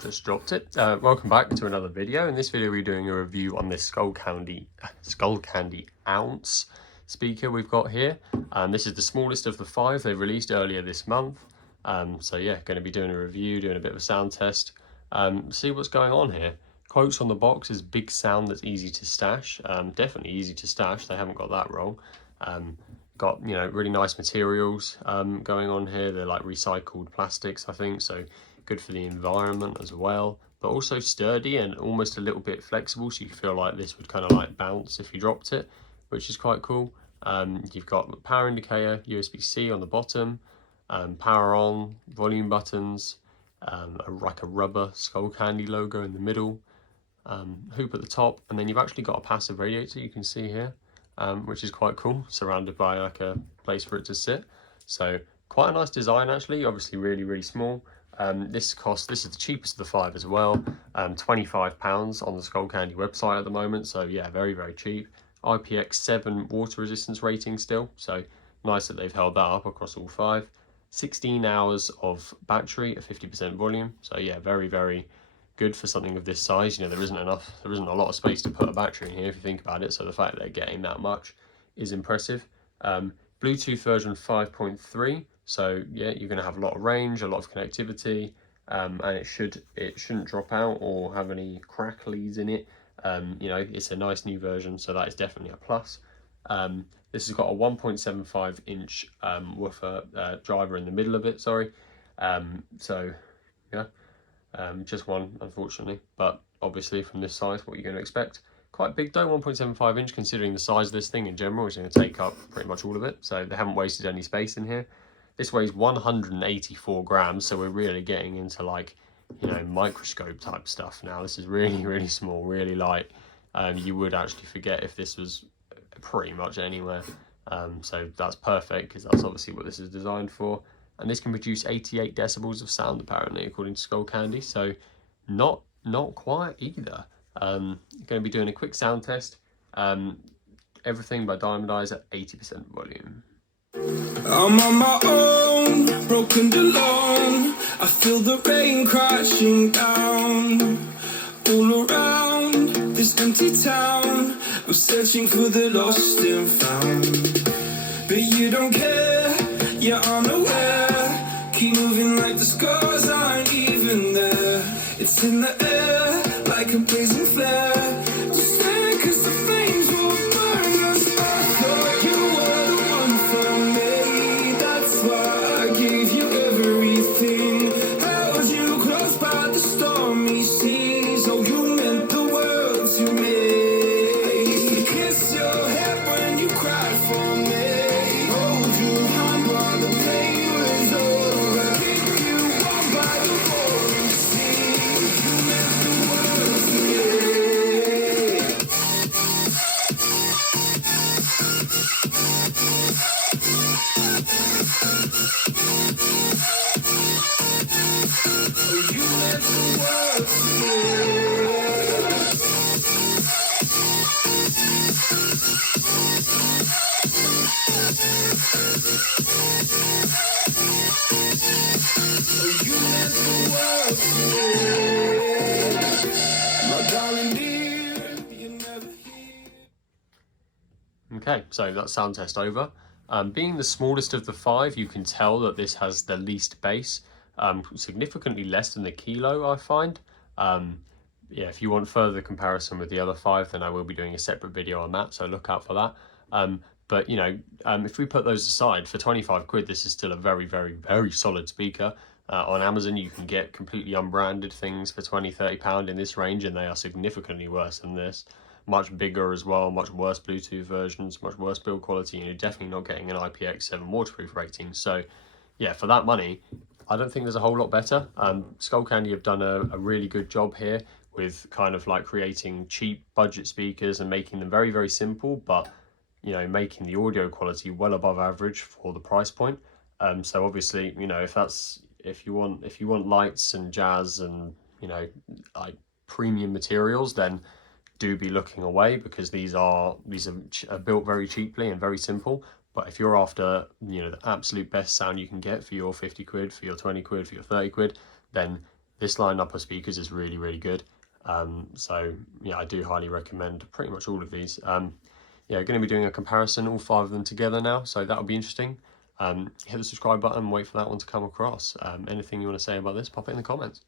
Just dropped it. Welcome back to another video. In this video we're doing a review on this Skullcandy Ounce speaker we've got here. This is the smallest of the 5 they released earlier this month. So yeah, going to be doing a review, doing a bit of a sound test, see what's going on here. Quotes on the box is big sound that's easy to stash. Definitely easy to stash, they haven't got that wrong. Got, you know, really nice materials going on here. They're like recycled plastics, I think, so good for the environment as well, but also sturdy and almost a little bit flexible, so you feel like this would kind of like bounce if you dropped it, which is quite cool. You've got power indicator, USB-C on the bottom, power on, volume buttons, like a rubber Skullcandy logo in the middle, hoop at the top, and then you've actually got a passive radiator you can see here, which is quite cool, surrounded by like a place for it to sit. So quite a nice design actually, obviously really small. This is the cheapest of the 5 as well, £25 on the Skullcandy website at the moment, so yeah, very cheap. IPX7 water resistance rating still, so nice that they've held that up across all 5. 16 hours of battery at 50% volume, so yeah, very good for something of this size. You know, there isn't a lot of space to put a battery in here if you think about it, so the fact that they're getting that much is impressive. Bluetooth version 5.3, so yeah, you're going to have a lot of range, a lot of connectivity, and it shouldn't drop out or have any cracklies in it. You know, it's a nice new version, so that is definitely a plus. This has got a 1.75 inch woofer driver in the middle of it, sorry. So yeah, just one unfortunately, but obviously from this size, what you're going to expect. Quite big though, 1.75 inch, considering the size of this thing in general, is going to take up pretty much all of it, so they haven't wasted any space in here. This weighs 184 grams, so we're really getting into like, you know, microscope type stuff now. This is really small, really light. You would actually forget if this was pretty much anywhere. So that's perfect, because that's obviously what this is designed for. And this can produce 88 decibels of sound apparently, according to Skullcandy, so not quiet either. Going to be doing a quick sound test. Everything by Diamond Eyes at 80% volume. I'm on my own, broken alone. I feel the rain crashing down all around this empty town. I'm searching for the lost and found, but you don't care, you're unaware. Keep moving like the scars aren't even there. It's in the air like a blazing flare. Just stay, 'cause the flames will burn us. I thought you were the one for me, that's why I gave you everything. Held you close by the stormy seas. Oh, you meant the world to me. I used to kiss your head when you cried for me. Hold your hand while the pain was over. Keep you warm by the roaring sea. You meant the world to me. Oh, you meant the world to me. Oh, you meant the world to me. My darling dear, you never hear. Okay, so that's sound test over. Being the smallest of the 5, you can tell that this has the least bass, significantly less than the Kilo, I find. Yeah, if you want further comparison with the other 5, then I will be doing a separate video on that, so look out for that. But you know, if we put those aside, for 25 quid, this is still a very solid speaker. On Amazon, you can get completely unbranded things for £20–30 in this range, and they are significantly worse than this. Much bigger as well, much worse Bluetooth versions, much worse build quality, and you're definitely not getting an IPX7 waterproof rating. So yeah, for that money, I don't think there's a whole lot better. Skullcandy have done a really good job here with kind of like creating cheap budget speakers and making them very simple, but you know, making the audio quality well above average for the price point. So obviously, you know, if you want lights and jazz and, you know, like premium materials, then do be looking away, because these are built very cheaply and very simple. But if you're after, you know, the absolute best sound you can get for your 50 quid, for your 20 quid, for your 30 quid, then this lineup of speakers is really, really good. So yeah, I do highly recommend pretty much all of these. Yeah, going to be doing a comparison, all 5 of them together now, so that'll be interesting. Hit the subscribe button and wait for that one to come across. Anything you want to say about this, pop it in the comments.